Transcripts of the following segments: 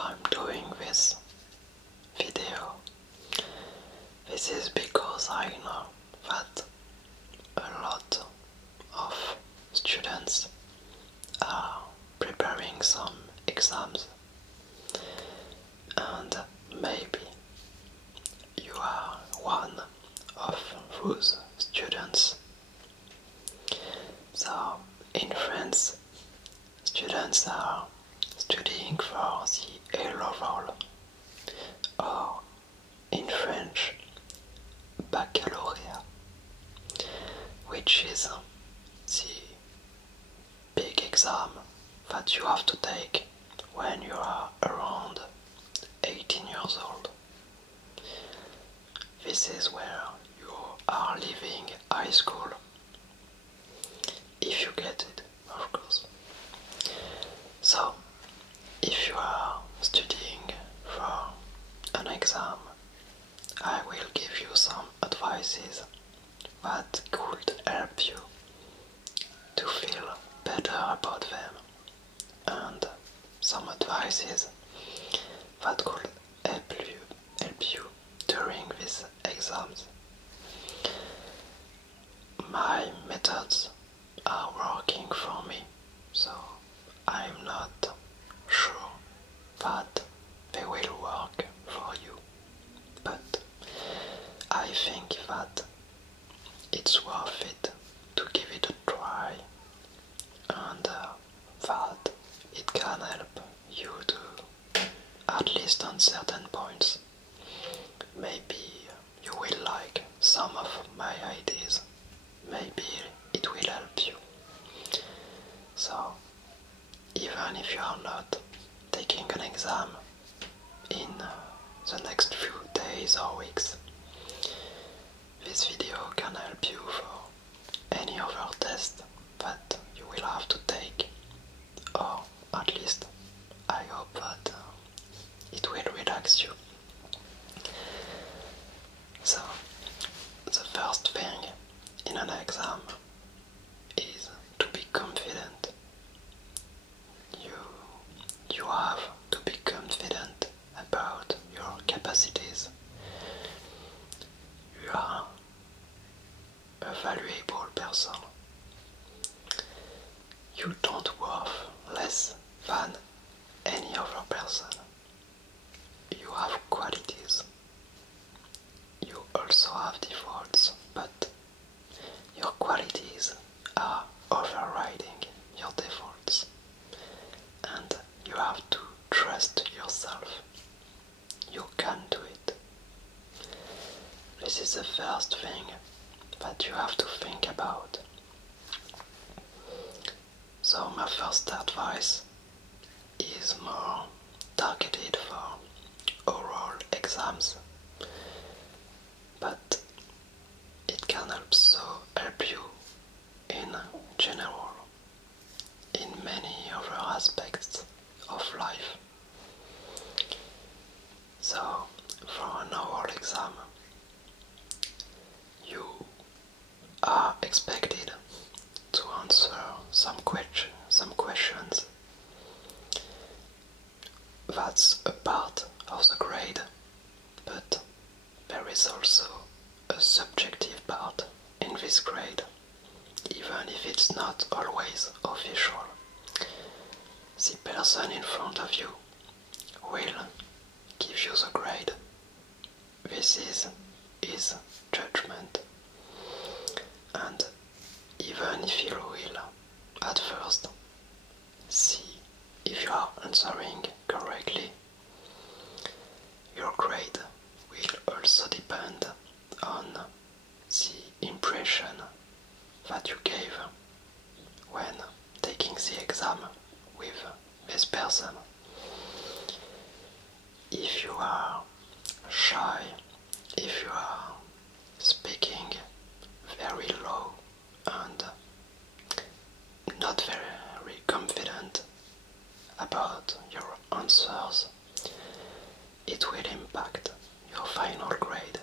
I'm doing this video. This is because I know that a lot of students are preparing some exams, and maybe you are one of those students. So in France, students are studying for the A-level, or in French, baccalaureate, which is the big exam that you have to take when you are around 18 years old. This is where you are leaving high school, if you get it, of course. So, if you are studying for an exam, I will give you some advices that could help you to feel better about them, and some advices that could help you during these exams. My methods are working for me, so I'm not sure that they will work for you, but I think that it's worth it to give it a try, and that it can help you to, at least on certain points. Maybe you will like some of my ideas, maybe it will help you. So, even if you are not taking an exam in the next few days or weeks, this video can help you for any other test that you will have to take, or at least I hope that it will relax you. So, the first thing in an exam is to be confident. You have to be confident about your capacities. You are a valuable person. You don't worth less than any other person. You have qualities. You also have defaults, but your qualities are overriding your defaults, and you have to trust yourself. You can do it. This is the first thing that you have to think about. So my first advice is more targeted for oral exams, but it can also help you in general, in many other aspects of life. So, for an oral exam, you are expected to answer some questions. That's a part of the grade, but there is also a subjective part in this grade, even if it's not always official. The person in front of you will give you the grade. This is his judgment, and even if he will at first see if you are answering correctly, your grade will also depend on the impression that you gave when taking the exam with this person. If you are shy, if you are speaking very low and not very confident about your answers, it will impact your final grade,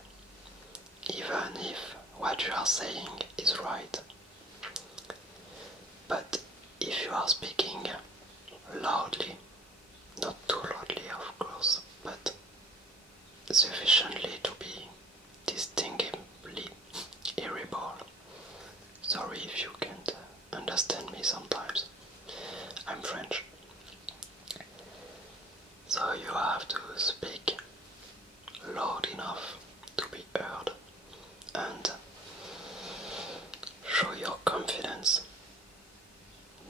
even if what you are saying is right. But if you are speaking loudly, not too loudly of have to speak loud enough to be heard and show your confidence,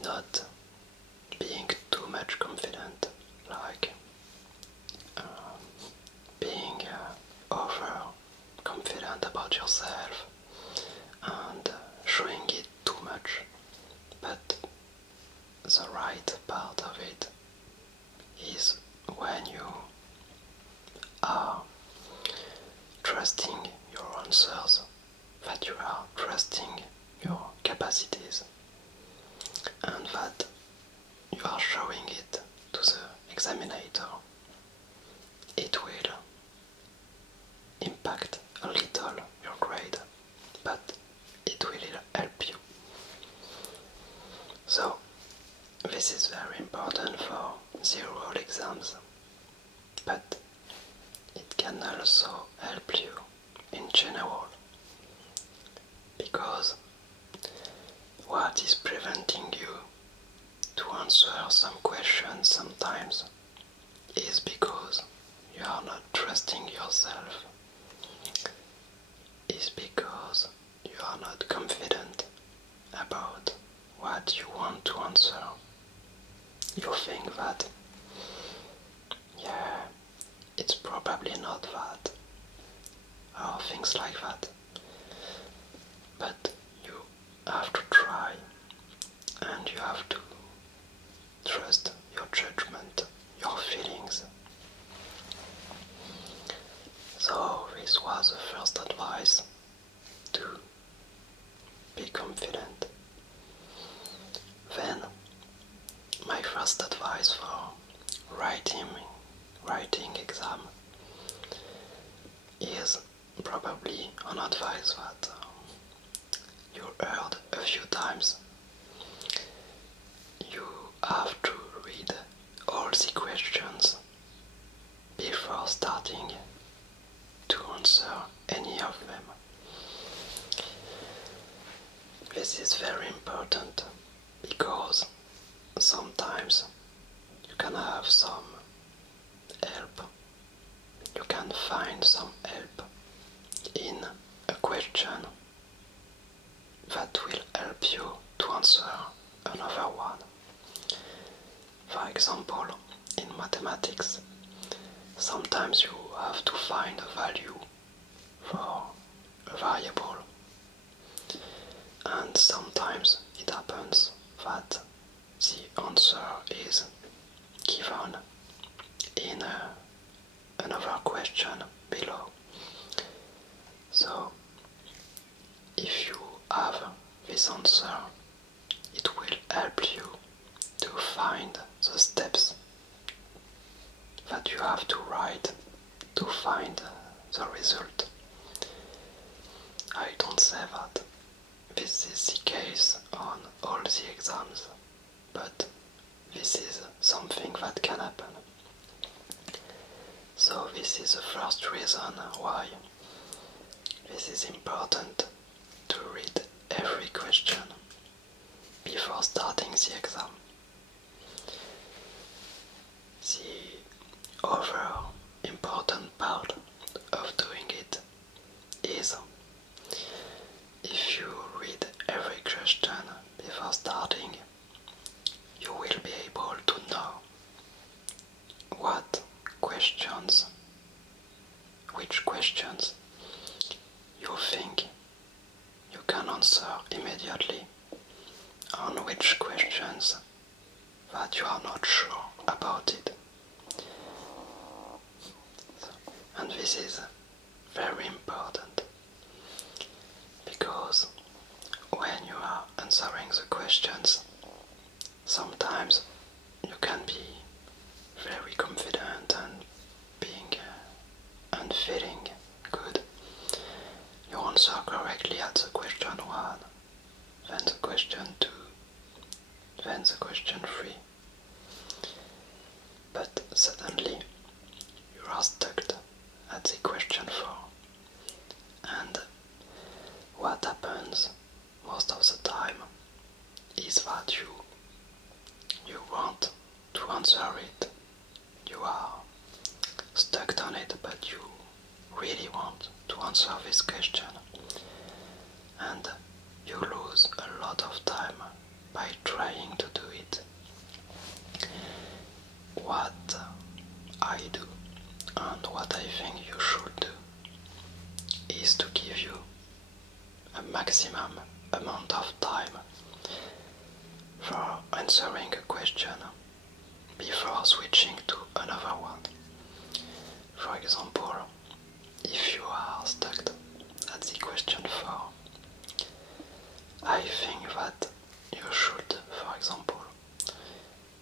not being too much confident, like being over confident about yourself and showing it too much. But the right part of it is when you are trusting your answers, that you are trusting your capacities, and that you are showing it to the examinator. It will impact a little your grade, but it will help you. So this is very important for the oral exams, but it can also help you in general, because what is preventing you to answer some questions sometimes is because you are not trusting yourself, is because you are not confident about what you want to answer. You think that, yeah, it's probably not that, or things like that. But you have to try, and you have to trust your judgment, your feelings. So this was the first advice, to be confident. Then my first advice for writing exam is probably an advice that you heard a few times. You have to read all the questions before starting to answer any of them. This is very important because sometimes you can have some help. You can find some help in a question that will help you to answer another one. For example, in mathematics, sometimes you have to find a value for a variable, and sometimes it happens that the answer is given in another question below. So if you have this answer, it will help you to find the steps that you have to write to find the result. I don't say that this is the case on all the exams, but this is something that can happen. So this is the first reason why this is important, to read every question before starting the exam. The other important part of doing it is, if you read every question before starting, you will be able to know which questions you think you can answer immediately, and which questions that you are not sure about it. And this is very important, because when you are answering the questions, sometimes you can be very confident and feeling good. You answer correctly at the question 1, then the question 2, then the question 3. But suddenly you are stuck at the question 4. And what happens most of the time is that you want to answer it. You are stuck on it, but you really want to answer this question, and you lose a lot of time by trying to do it. What I do and what I think you should do is to give you a maximum amount of time for answering a question before switching to another one. For example, if you are stuck at the question 4, I think that you should, for example,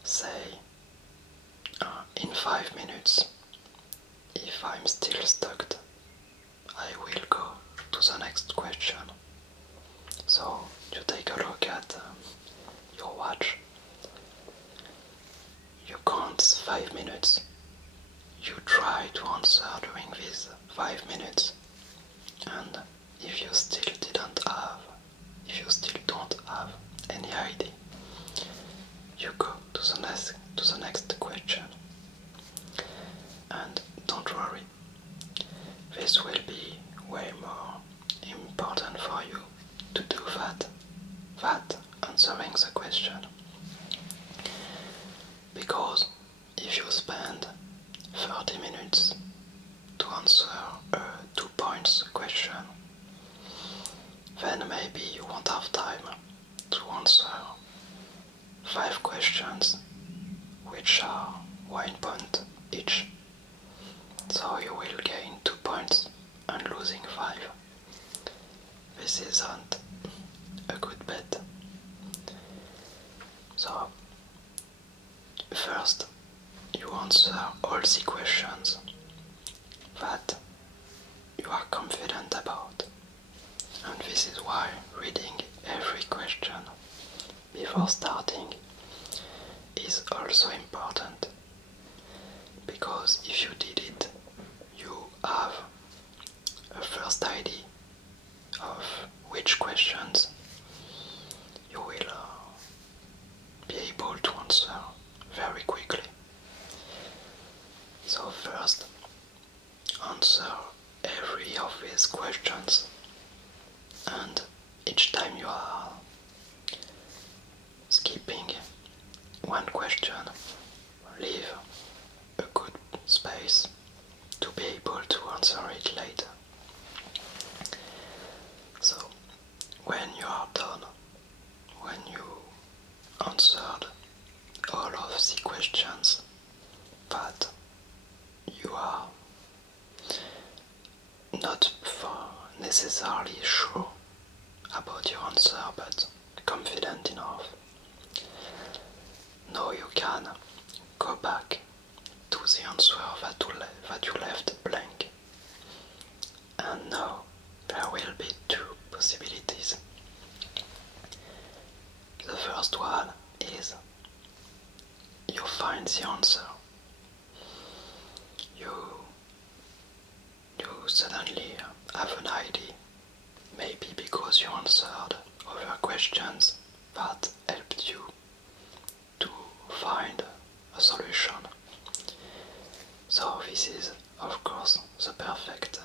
say in 5 minutes, if I'm still stuck, I will go to the next question. So you take a look at your watch, you count 5 minutes, you try to answer during these 5 minutes, and if you still don't have any idea, you go to the next question. And don't worry, this will be way more important for you to do that answering the question. Because if you spend 30 minutes to answer a 2 points question, then maybe you won't have time to answer 5 questions which are 1 point each. So you will gain 2 points and losing 5. This isn't a good bet. So first you answer all the questions that you are confident about. And this is why reading every question before starting is also important. Because if you did it, you have a first idea of which questions you will be able to answer very quickly. So first, answer every of these questions, and each time you are skipping one question, leave a good space to be able to answer it later. So when you are done, when you answered all of the questions that you are not necessarily sure about your answer but confident enough, now you can go back to the answer that you left blank. And now there will be 2 possibilities. The first one is you find the answer. You suddenly have an idea, maybe because you answered other questions that helped you to find a solution. So this is, of course, the perfect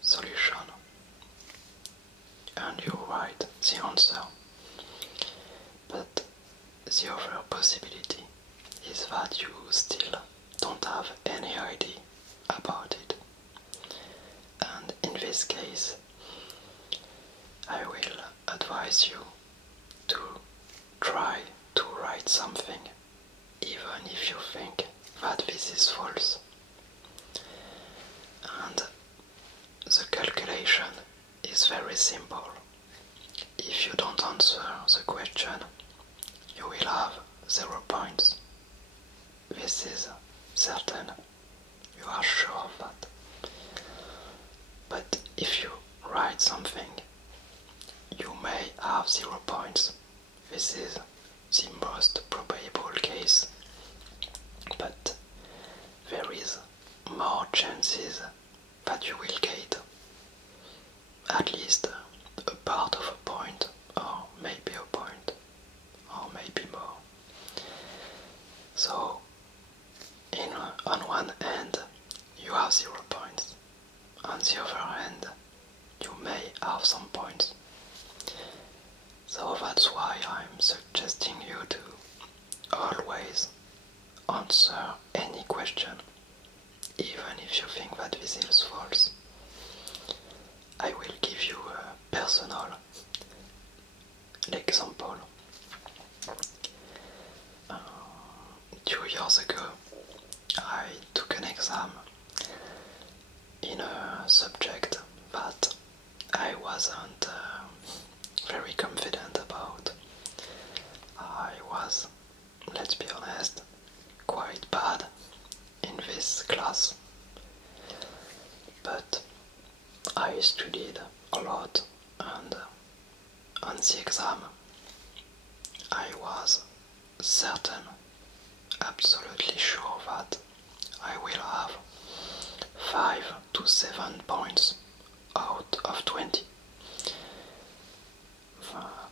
solution, and you write the answer. But the other possibility is that you still don't have any idea about it, and in this case I will advise you to try to write something, even if you think that this is false. And the calculation is very simple. If you don't answer the question, you will have 0 points. This is certain. You are sure of that. But if you write something, you may have 0 points. This is the most probable case. But there is more chances that you will get at least a part of a point, or maybe a point, or maybe more. So 0 points. On the other hand, you may have some points. So that's why I'm suggesting you to always answer any question, even if you think that this is false. I will give you a personal example. 2 years ago, I took an exam in a subject that I wasn't very confident about. I was, let's be honest, quite bad in this class, but I studied a lot, and on the exam I was certain, absolutely sure that I will have 5 to 7 points out of 20.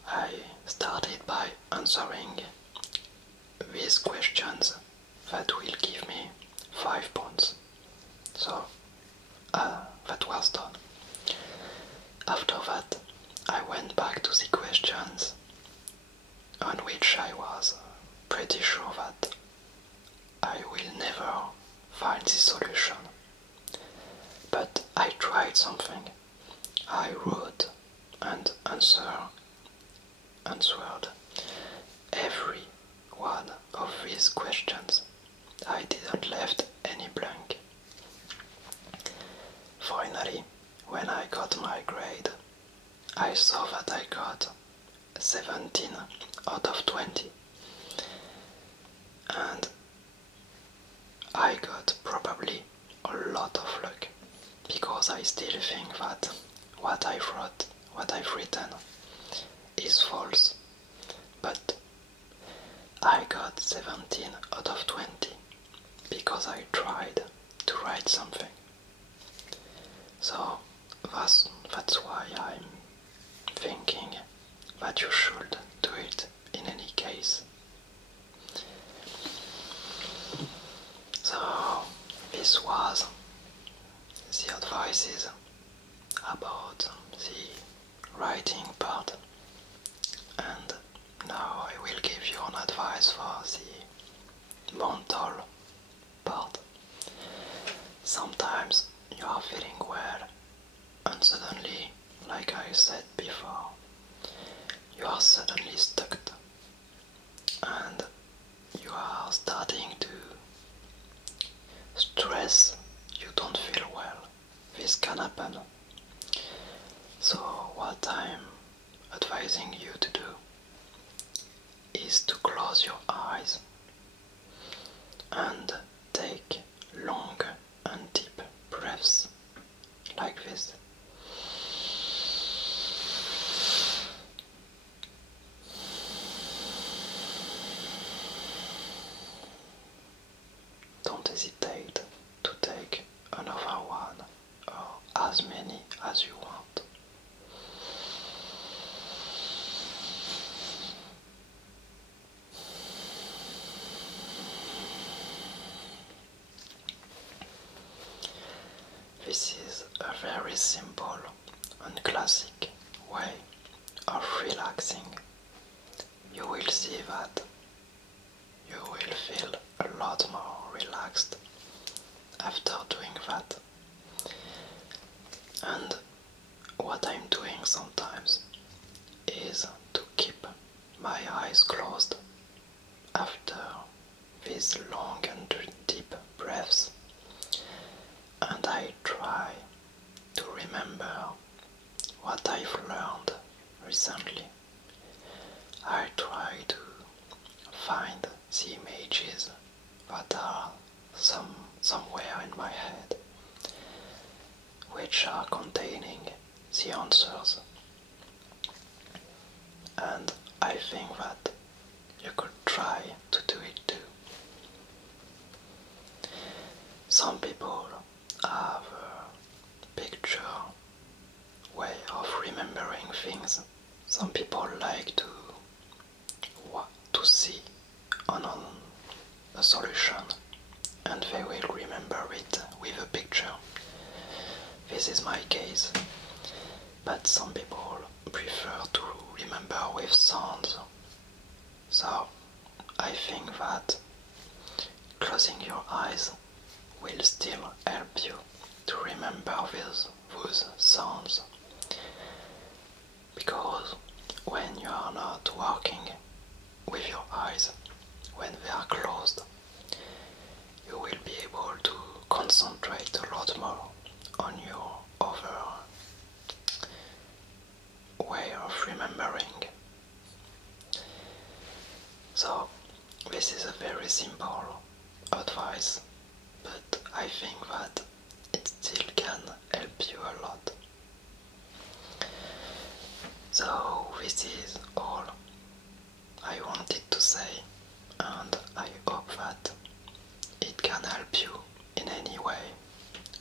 I started by answering these questions that will give me 5 points. So that was done. After that, I went back to the questions on which I was pretty sure that I will never find the solution. But I tried something. I wrote and answered every one of these questions. I didn't left any blank. Finally, when I got my grade, I saw that I got 17 out of 20. And I got probably a lot of luck, because I still think that what I've written is false. But I got 17 out of 20 because I tried to write something. So that's why I'm thinking that you should do it in any case. So this was the advices about the writing part, and now I will give you an advice for the mental part. Sometimes you are feeling well, and suddenly, like I said before, you are suddenly stuck, and you are starting to stress, you don't feel well. This can happen. So what I'm advising you to do is to close your eyes and take long and deep breaths like this. Don't hesitate to take another one, or as many as you want. This is a very simple and classic way of relaxing. You will see that you will feel a lot more relaxed after doing that. And what I'm doing sometimes is to keep my eyes closed after these long and deep breaths, and I try to remember what I've learned recently. I try to find the images that are somewhere in my head, which are containing the answers. And I think that you could try to do it too. Some people have a picture way of remembering things. Some people like to see on a solution and they will remember it with a picture. This is my case, but some people prefer to remember with sounds. So I think that closing your eyes will still help you to remember those sounds. Because when you are not working with your eyes, when they are closed, you will be able to concentrate a lot more on your other way of remembering. So this is a very simple advice, but I think that it still can help you a lot. So this is all I wanted to say, and I hope that it can help you in any way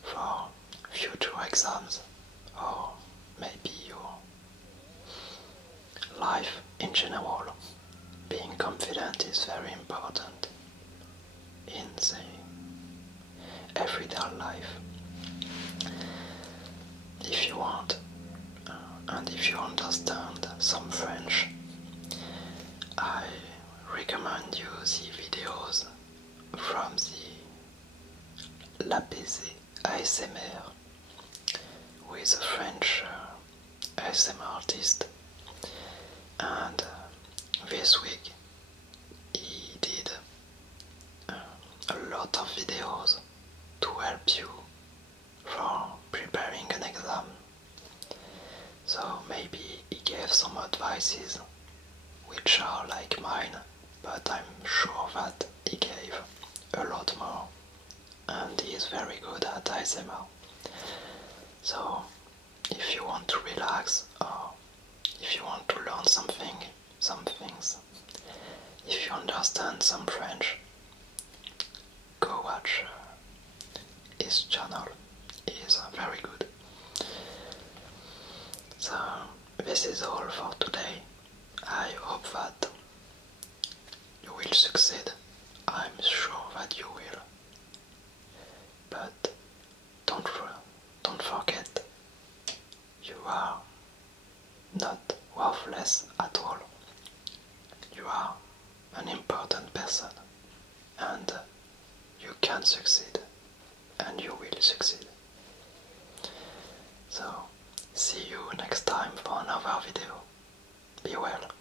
for future exams or maybe your life in general. Being confident is very important in the everyday life. If you want, and if you understand some French, I recommend you the videos from the L'Apaisé ASMR with a French ASMR artist, and this week he did a lot of videos to help you for preparing an exam. So maybe he gave some advices which are like mine, but I'm sure that he gave a lot more, and he is very good at ASMR. So if you want to relax, or if you want to learn some things, if you understand some French, go watch his channel. He is very good. So this is all for today. I hope that you will succeed. I'm sure that you will. But don't forget, you are not worthless at all. You are an important person, and you can succeed, and you will succeed. So see you next time for another video. Be well.